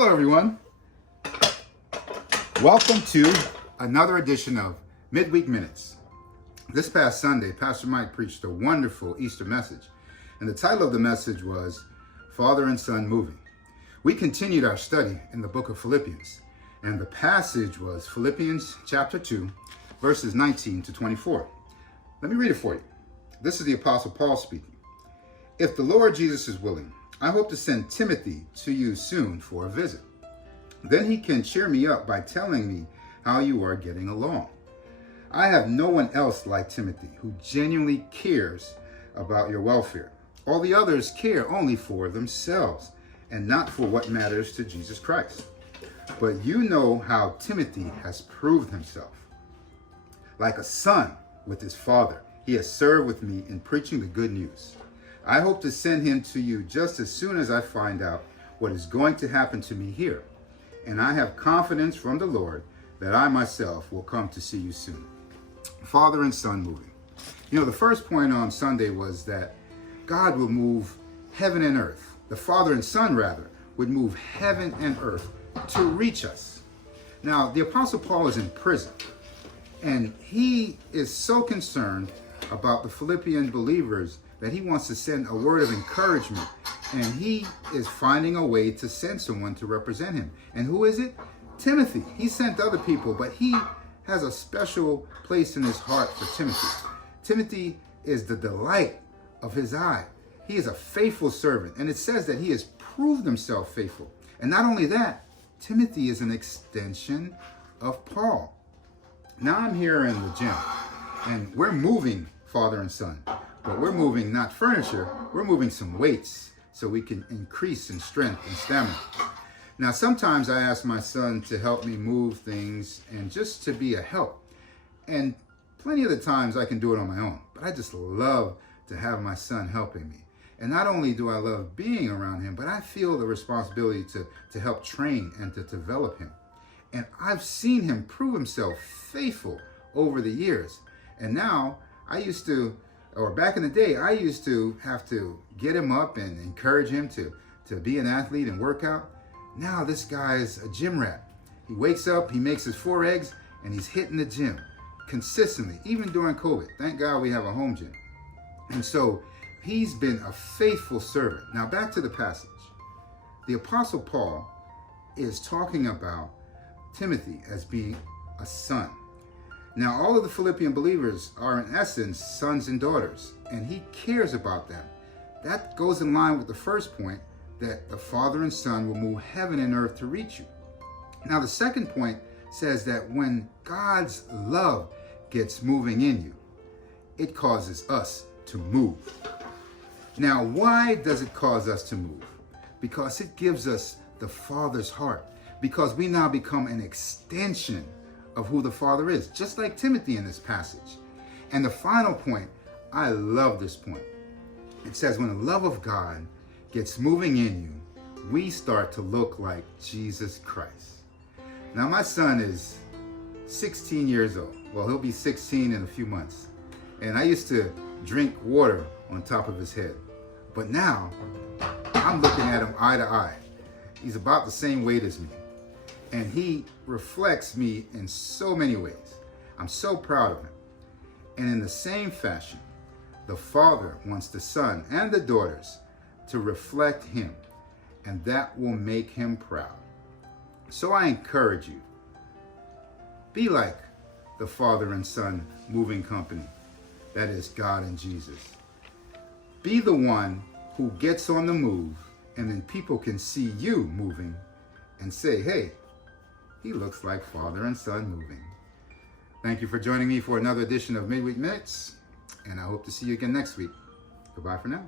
Hello, everyone. Welcome to another edition of Midweek Minutes. This past Sunday, Pastor Mike preached a wonderful Easter message, and the title of the message was Father and Son Moving. We continued our study in the book of Philippians, and the passage was Philippians chapter 2, verses 19 to 24. Let me read it for you. This is the Apostle Paul speaking. If the Lord Jesus is willing, I hope to send Timothy to you soon for a visit. Then he can cheer me up by telling me how you are getting along. I have no one else like Timothy who genuinely cares about your welfare. All the others care only for themselves and not for what matters to Jesus Christ. But you know how Timothy has proved himself. Like a son with his father, he has served with me in preaching the good news. I hope to send him to you just as soon as I find out what is going to happen to me here. And I have confidence from the Lord that I myself will come to see you soon. Father and Son moving. You know, the first point on Sunday was that God will move heaven and earth. The Father and Son, rather, would move heaven and earth to reach us. Now, the Apostle Paul is in prison, and he is so concerned about the Philippian believers that he wants to send a word of encouragement, and he is finding a way to send someone to represent him. And who is it? Timothy. He sent other people, but he has a special place in his heart for Timothy. Timothy is the delight of his eye. He is a faithful servant, and it says that he has proved himself faithful. And not only that, Timothy is an extension of Paul. Now I'm here in the gym, and we're moving father and son. But we're moving not furniture, we're moving some weights so we can increase in strength and stamina. Now, sometimes I ask my son to help me move things and just to be a help. And plenty of the times I can do it on my own, but I just love to have my son helping me. And not only do I love being around him, but I feel the responsibility to help train and to develop him. And I've seen him prove himself faithful over the years. And now back in the day, I used to have to get him up and encourage him to be an athlete and work out. Now this guy's a gym rat. He wakes up, he makes his 4 eggs, and he's hitting the gym consistently, even during COVID. Thank God we have a home gym. And so he's been a faithful servant. Now back to the passage. The Apostle Paul is talking about Timothy as being a son. Now, all of the Philippian believers are in essence sons and daughters, and he cares about them. That goes in line with the first point, that the Father and Son will move heaven and earth to reach you. Now, the second point says that when God's love gets moving in you, it causes us to move. Now, why does it cause us to move? Because it gives us the Father's heart, because we now become an extension of who the Father is, just like Timothy in this passage. And the final point, I love this point. It says when the love of God gets moving in you, we start to look like Jesus Christ. Now my son is 16 years old. Well, he'll be 16 in a few months. And I used to drink water on top of his head. But now I'm looking at him eye to eye. He's about the same weight as me. And he reflects me in so many ways. I'm so proud of him. And in the same fashion, the Father wants the Son and the daughters to reflect him, and that will make him proud. So I encourage you, be like the Father and Son moving company, that is God and Jesus. Be the one who gets on the move, and then people can see you moving and say, hey, he looks like Father and Son moving. Thank you for joining me for another edition of Midweek Minutes, and I hope to see you again next week. Goodbye for now.